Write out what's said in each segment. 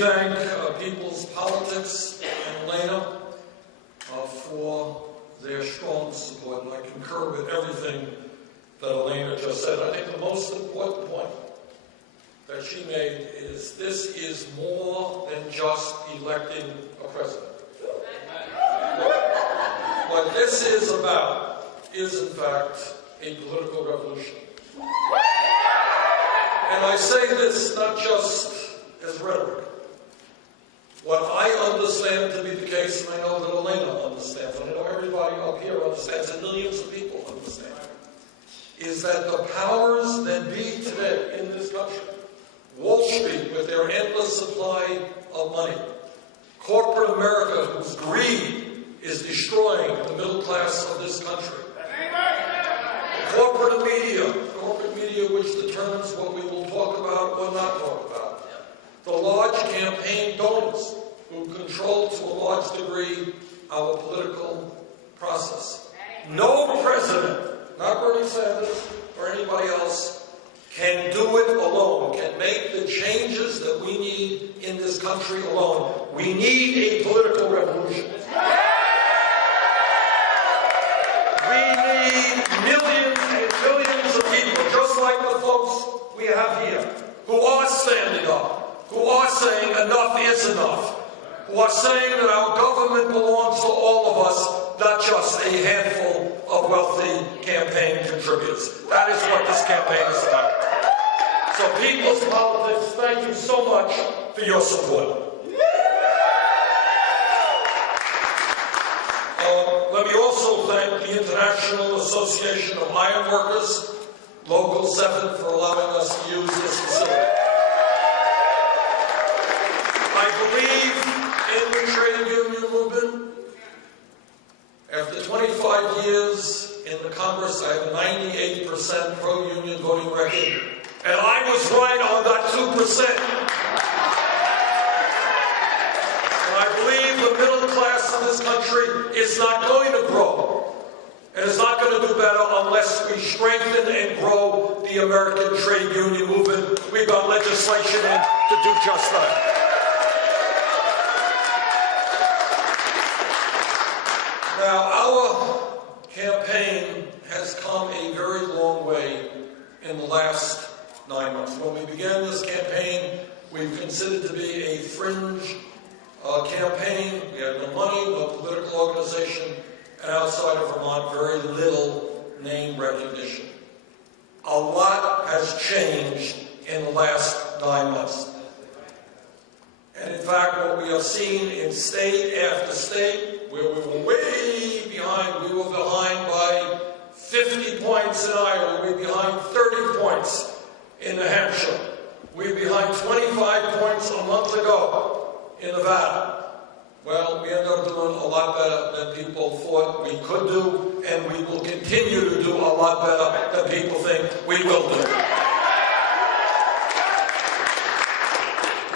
thank People's Politics and Elena for their strong support, and I concur with everything that Elena just said. I think the most important point that she made is this is more than just electing a president. What this is about is, in fact, a political revolution. And I say this not just as rhetoric. What I understand to be the case, and I know that Elena understands, and I know everybody up here understands, and millions of people understand, is that the powers that be today in this country, Wall Street with their endless supply of money, corporate America whose greed is destroying the middle class of this country, the corporate media which determines what we will talk about or not talk about, the large campaign donors who control to a large degree our political process. No president, not Bernie Sanders or anybody else, can do it alone, can make the changes that we need in this country alone. We need a political revolution. We need millions and millions of people, just like the folks we have here, who are standing up, who are saying enough is enough, who are saying that our government belongs to all of us, not just a handful of wealthy campaign contributors. That is what this campaign is about. So People's Politics, thank you so much for your support. Let me also thank the International Association of Iron Workers, Local 7, for allowing us to use this facility. I believe in the trade union movement. After 25 years in the Congress, I have a 98% pro-union voting record, and I was right on that 2%. I believe the middle class in this country is not going to grow. And it's not going to do better unless we strengthen and grow the American trade union movement. We've got legislation in to do just that. Now, our campaign has come a very long way in the last 9 months. When we began this campaign, we considered to be a fringe campaign. We had no money, no political organization, and outside of Vermont, very little name recognition. A lot has changed in the last 9 months. And in fact, what we have seen in state after state, where we were way behind, we were behind by 50 points in Iowa, we were behind 30 points in New Hampshire, we were behind 25 points a month ago in Nevada. Well, we ended up doing a lot better than people thought we could do, and we will continue to do a lot better than people think we will do.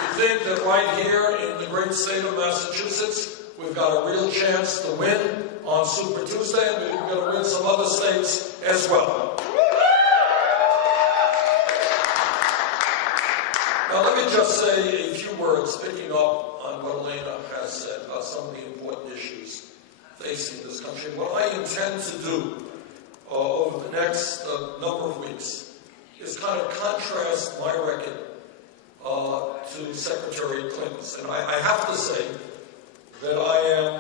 We think that right here in the great state of Massachusetts, we've got a real chance to win on Super Tuesday, and we're going to win some other states as well. Now, let me just say a few words, picking up on what Elena has said about some of the important issues facing this country. What I intend to do over the next number of weeks is kind of contrast my record to Secretary Clinton's. And I have to say that I am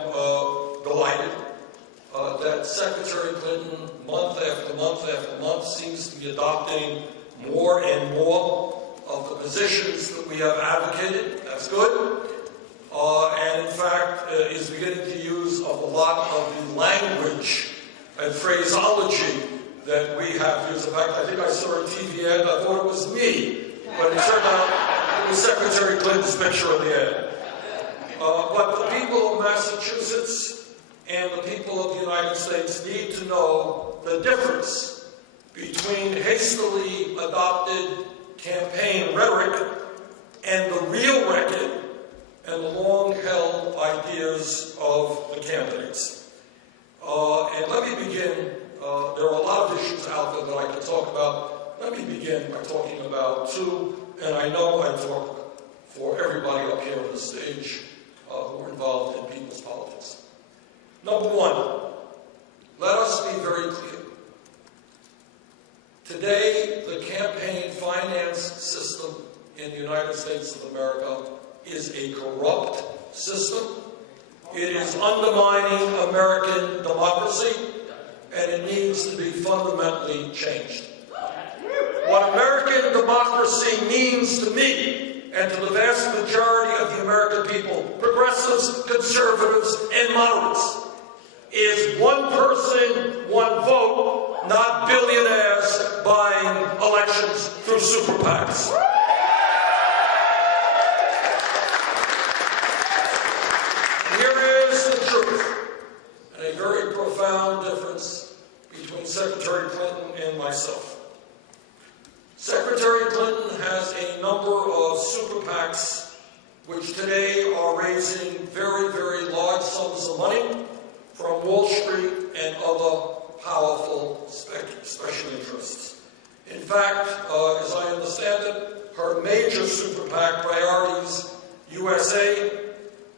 delighted that Secretary Clinton, month after month after month, seems to be adopting more and more of the positions that we have advocated. That's good. And in fact, is beginning to use a lot of the language and phraseology that we have used. In fact, I think I saw a TV ad, I thought it was me, but it turned out it was Secretary Clinton's picture on the ad. But the people of Massachusetts and the people of the United States need to know the difference between hastily adopted campaign rhetoric and the real record and the long-held ideas of the candidates. And let me begin, there are a lot of issues out there that I can talk about. Let me begin by talking about two, and I know I talk for everybody up here on the stage who are involved in people's politics. Number one, let us be very clear. Today, the campaign finance system in the United States of America is a corrupt system. It is undermining American democracy, and it needs to be fundamentally changed. What American democracy means to me and to the vast majority of the American people, progressives, conservatives, and moderates, is one person, one vote, not billionaires buying elections through super PACs. Here is the truth, and a very profound difference between Secretary Clinton and myself. Secretary Clinton has a number of super PACs which today are raising very, very large sums of money from Wall Street and other powerful special interests. In fact, as I understand it, her major super PAC, Priorities USA,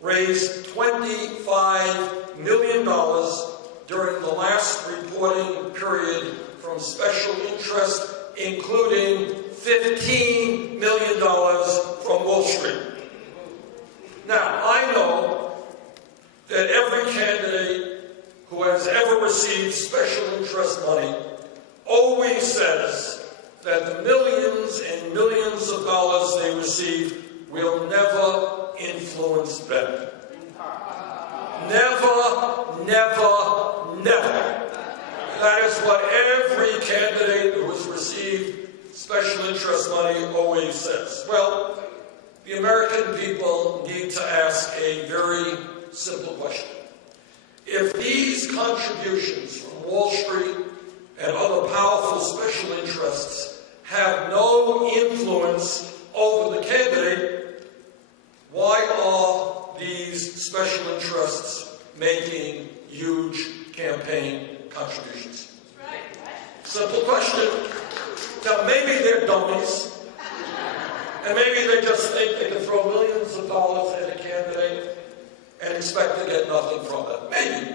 raised $25 million during the last reporting period from special interest, including $15 million from Wall Street. Now, I know that every candidate who has ever received special interest money always says that the millions and millions of dollars they receive will never influence them. Never, never, never. That is what every candidate who has received special interest money always says. Well, the American people need to ask a very simple question. If these contributions from Wall Street and other powerful special interests have no influence over the candidate, why are these special interests making huge campaign contributions? Simple question. Now, maybe they're dummies, and maybe they just think they can throw millions of dollars at a candidate and expect to get nothing from them. Maybe.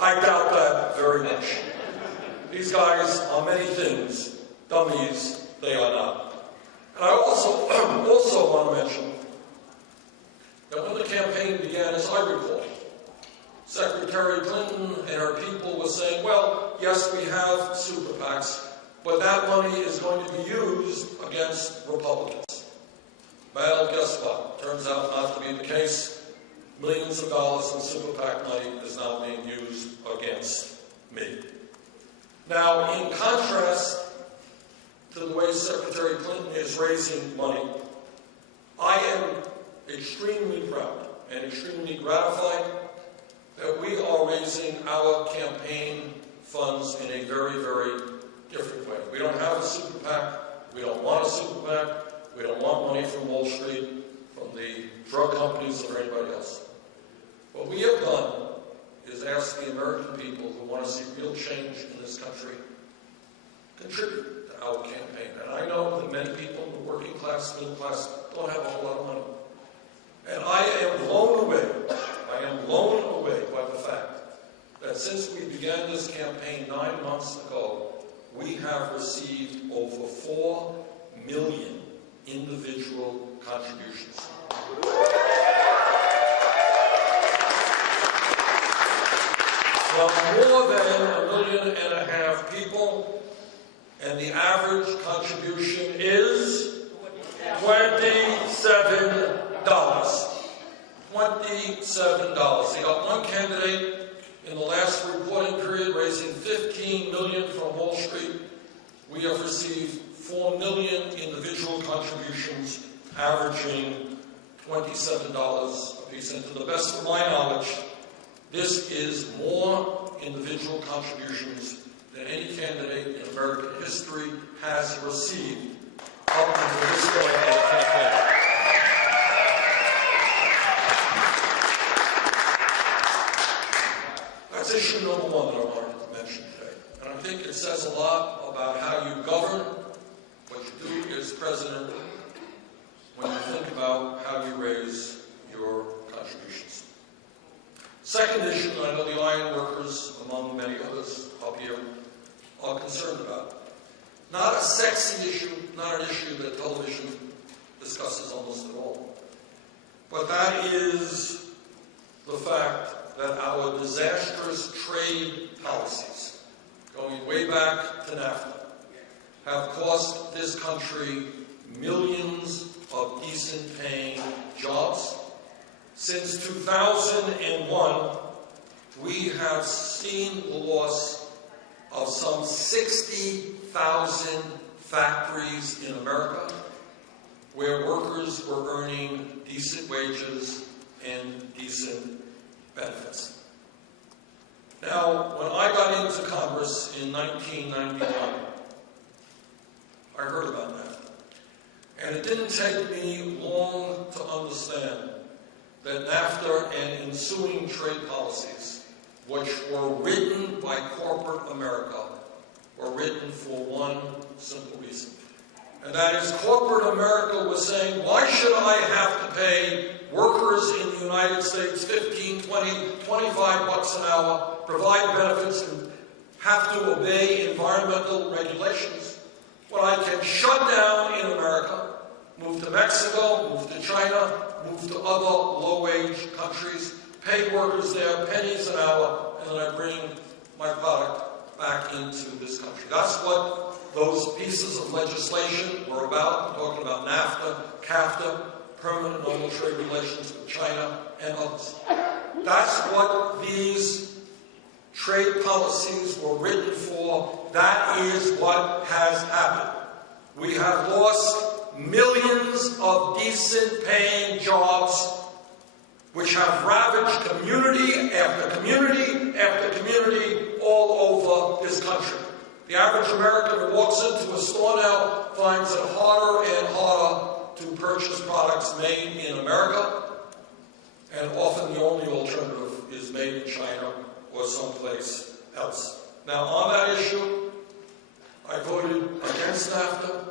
I doubt that very much. These guys are many things. Dummies, they are not. And I also want to mention that when the campaign began, as I recall, Secretary Clinton and her people were saying, well, yes, we have super PACs, but that money is going to be used against Republicans. Well, guess what? Turns out not to be the case. Millions of dollars in super PAC money is now being used against me. Now, in contrast to the way Secretary Clinton is raising money, I am extremely proud and extremely gratified that we are raising our campaign funds in a very, very different way. We don't have a super PAC. We don't want a super PAC. We don't want money from Wall Street, from the drug companies, or anybody else. What we have done is ask the American people who want to see real change in this country contribute to our campaign. And I know that many people in the working class, middle class, don't have a whole lot of money. And I am blown away by the fact that since we began this campaign 9 months ago, we have received over 4 million individual contributions. From more than 1.5 million people, and the average contribution is $27. $27. They got one candidate in the last reporting period raising $15 million from Wall Street. We have received 4 million individual contributions, averaging $27 a piece. And to the best of my knowledge, this is more individual contributions than any candidate in American history has received up until this point in the campaign. That's issue number one that I wanted to mention today. And I think it says a lot about how you govern, what you do as president, when you think about Second issue, and I know the iron workers, among many others up here, are concerned about. Not a sexy issue, not an issue that television discusses almost at all. But that is the fact that our disastrous trade policies, going way back to NAFTA, have cost this country millions of decent-paying jobs. Since 2001, we have seen the loss of some 60,000 factories in America where workers were earning decent wages and decent benefits. Now, when I got into Congress in 1991, I heard about that. And it didn't take me long to understand that NAFTA and ensuing trade policies, which were written by corporate America, were written for one simple reason. And that is corporate America was saying, why should I have to pay workers in the United States 15, 20, 25 bucks an hour, provide benefits, and have to obey environmental regulations when I can shut down in America, move to Mexico, move to China, move to other low-wage countries, pay workers there pennies an hour, and then I bring my product back into this country. That's what those pieces of legislation were about. I'm talking about NAFTA, CAFTA, permanent normal trade relations with China, and others. That's what these trade policies were written for. That is what has happened. We have lost millions of decent-paying jobs which have ravaged community after community after community all over this country. The average American who walks into a store now finds it harder and harder to purchase products made in America, and often the only alternative is made in China or someplace else. Now, on that issue, I voted against NAFTA,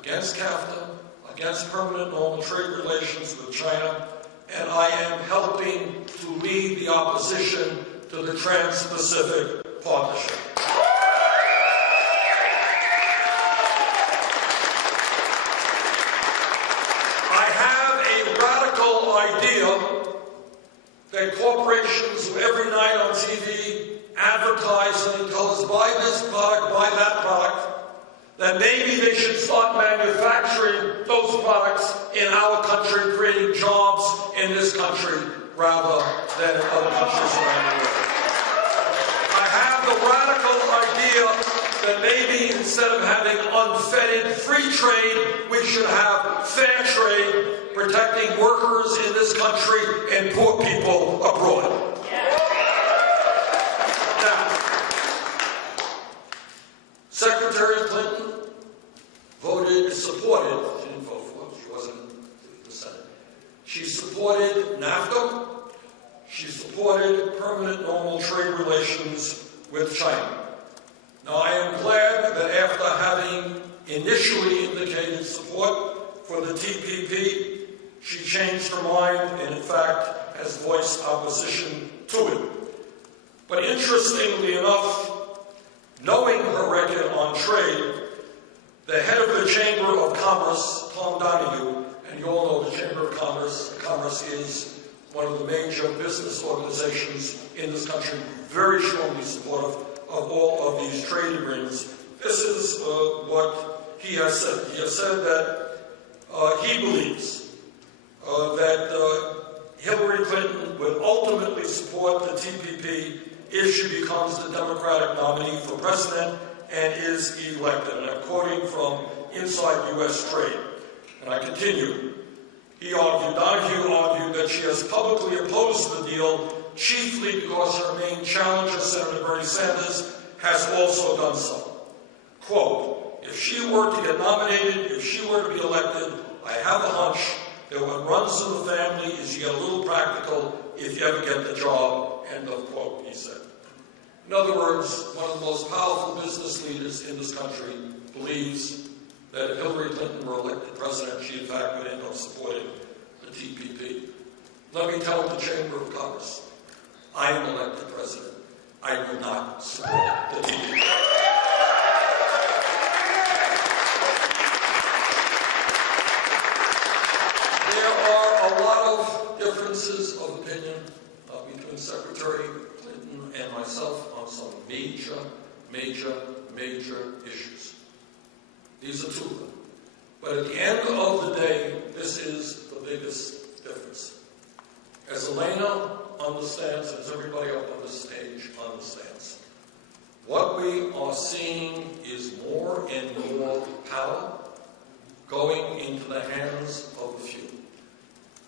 against CAFTA, against permanent normal trade relations with China, and I am helping to lead the opposition to the Trans-Pacific Partnership. I have a radical idea that corporations who every night on TV advertise and tell us, buy this product, buy that product, that maybe they should start manufacturing those products in our country, creating jobs in this country rather than in other countries around the world. I have the radical idea that maybe instead of having unfettered free trade, we should have fair trade, protecting workers in this country and poor people abroad. Secretary Clinton supported, she didn't vote for it, she wasn't in the Senate. She supported NAFTA, she supported permanent normal trade relations with China. Now, I am glad that after having initially indicated support for the TPP, she changed her mind and, in fact, has voiced opposition to it. But interestingly enough, knowing her record on trade, the head of the Chamber of Commerce, Tom Donahue, and you all know the Chamber of Commerce. Commerce is one of the major business organizations in this country, very strongly supportive of all of these trade agreements. This is what he has said. He has said that he believes that Hillary Clinton would ultimately support the TPP if she becomes the Democratic nominee for president and is elected. And I'm quoting from Inside U.S. Trade. And I continue. Donahue argued that she has publicly opposed the deal chiefly because her main challenger, Senator Bernie Sanders, has also done so. Quote, if she were to get nominated, if she were to be elected, I have a hunch that what runs in the family is you get a little practical if you ever get the job, end of quote, he said. In other words, one of the most powerful business leaders in this country believes that if Hillary Clinton were elected president, she in fact would end up supporting the TPP. Let me tell the Chamber of Commerce, I am elected president, I will not support the TD. There are a lot of differences of opinion between Secretary Clinton and myself on some major issues. These are two of them. But at the end of the day, this is the biggest difference. As Elena understands, as everybody up on this stage understands, what we are seeing is more and more power going into the hands of a few.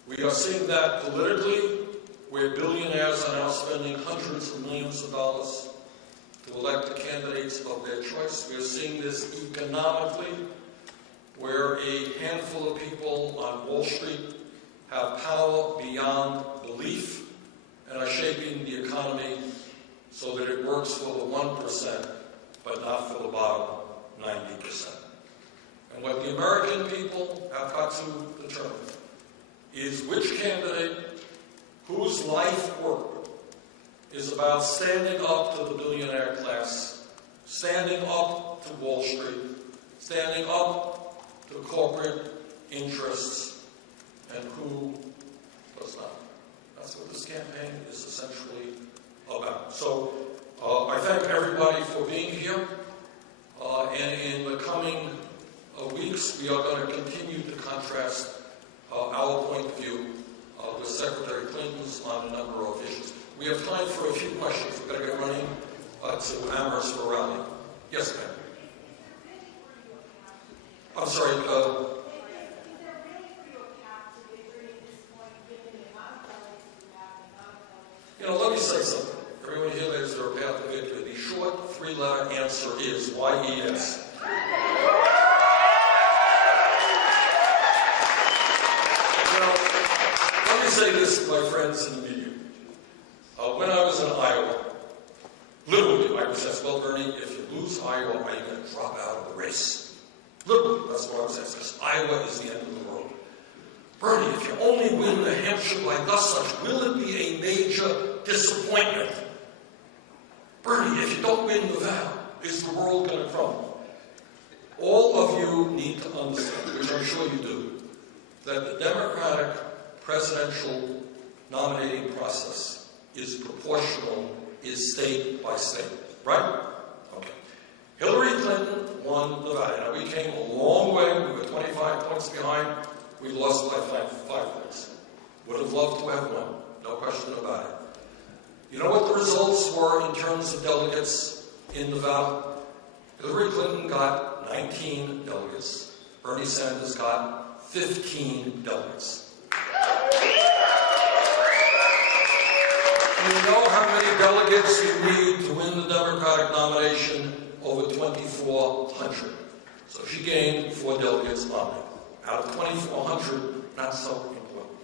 We are seeing that politically, where billionaires are now spending hundreds of millions of dollars to elect the candidates of their choice. We are seeing this economically, where a handful of people on Wall Street have power beyond belief and are shaping the economy so that it works for the 1%, but not for the bottom 90%. And what the American people have got to determine is which candidate whose life work is about standing up to the billionaire class, standing up to Wall Street, standing up to corporate interests, and who does not. That's what this campaign is essentially about. So I thank everybody for being here, and in the coming weeks we are going to continue to contrast our point of view with Secretary Clinton's on a number of issues. We have time for a few questions. We've got to get running to Amherst for a rally. Yes, ma'am. I'm sorry. Let me say something. Everyone here knows there a path to victory. The short three-letter answer is YES. Let me say this to my friends in the media. When I was in Iowa, literally, I was asked, well, Bernie, if you lose Iowa, are you going to drop out of the race? Literally, that's what I was asked, because Iowa is the end of the world. Bernie, if you only win New Hampshire by thus such, will it be a major disappointment? Bernie, if you don't win Nevada, is the world going to crumble? All of you need to understand, which I'm sure you do, that the Democratic presidential nominating process is proportional, is state by state, right? Okay. Hillary Clinton won Nevada. Now, we came a long way. We were 25 points behind. We lost by 5 points. Would have loved to have won, no question about it. You know what the results were in terms of delegates in Nevada? Hillary Clinton got 19 delegates. Bernie Sanders got 15 delegates. You know how many delegates you need to win the Democratic nomination? Over 2,400. So she gained 4 delegates nominated. Out of 2,400, not so important.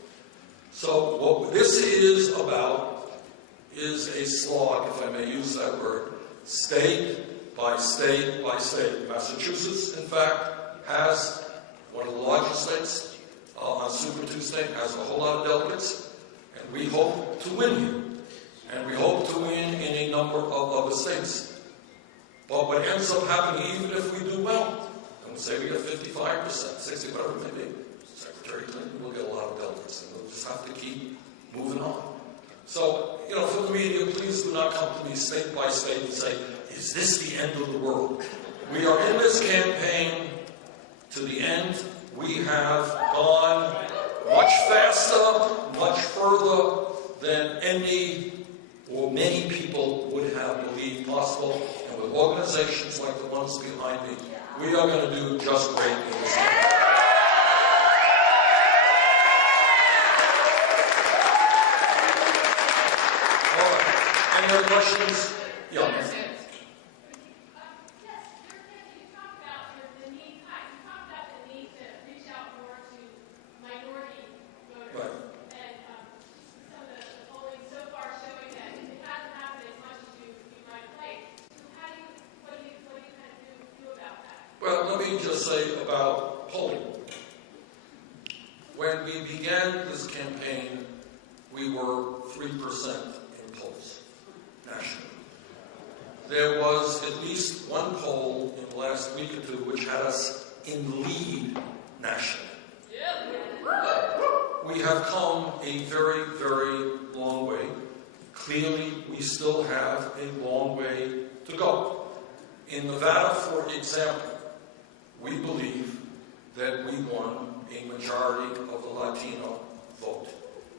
So what this is about is a slog, if I may use that word, state by state by state. Massachusetts, in fact, has one of the largest states on Super Tuesday, has a whole lot of delegates, and we hope to win here. And we hope to win in a number of other states. But what ends up happening, even if we do well, and we'll say we get 55%, 60%, whatever it may be, Secretary Clinton will get a lot of delegates, and we'll just have to keep moving on. So, for the media, please do not come to me state by state and say, is this the end of the world? We are in this campaign to the end. We have gone much faster, much further than any or many people would have believed possible. And with organizations like the ones behind me, we are going to do just great in this campaign. All right. Any other questions? Yeah. Well, let me just say about polling. When we began this campaign, we were 3% in polls nationally. There was at least one poll in the last week or two which had us in lead nationally. We have come a very, very long way. Clearly, we still have a long way to go. In Nevada, for example, we believe that we won a majority of the Latino vote,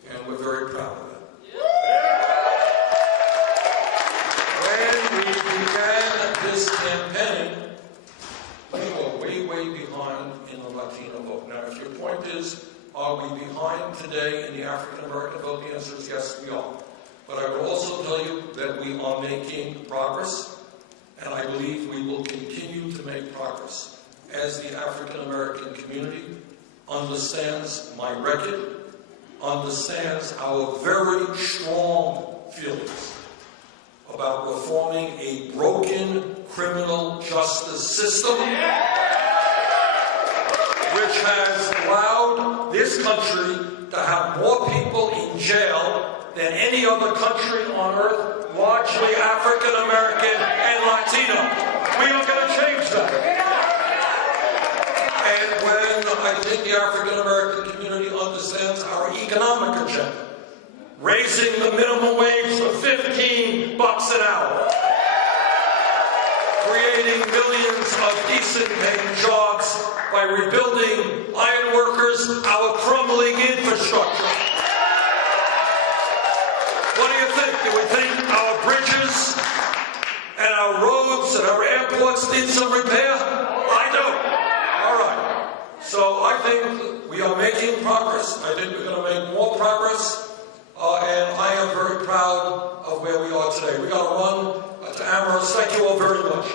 and we're very proud of that. When we began this campaign, we were way, way behind in the Latino vote. Now, if your point is, are we behind today in the African-American vote? The answer is yes, we are. But I will also tell you that we are making progress, and I believe we will continue to make progress as the African-American community understands my record, understands our very strong feelings about reforming a broken criminal justice system which has allowed this country to have more people in jail than any other country on earth, largely African American and Latino. We are going to change that. And when I think the African American community understands our economic agenda, raising the minimum wage to $15 an hour, creating millions of decent paying jobs by rebuilding iron workers, our crumbling infrastructure. What do you think? Do we think our bridges and our roads and our airports need some repair? I don't. All right. So I think we are making progress. I think we're going to make more progress. And I am very proud of where we are today. We got to run to Amherst. Thank you all very much.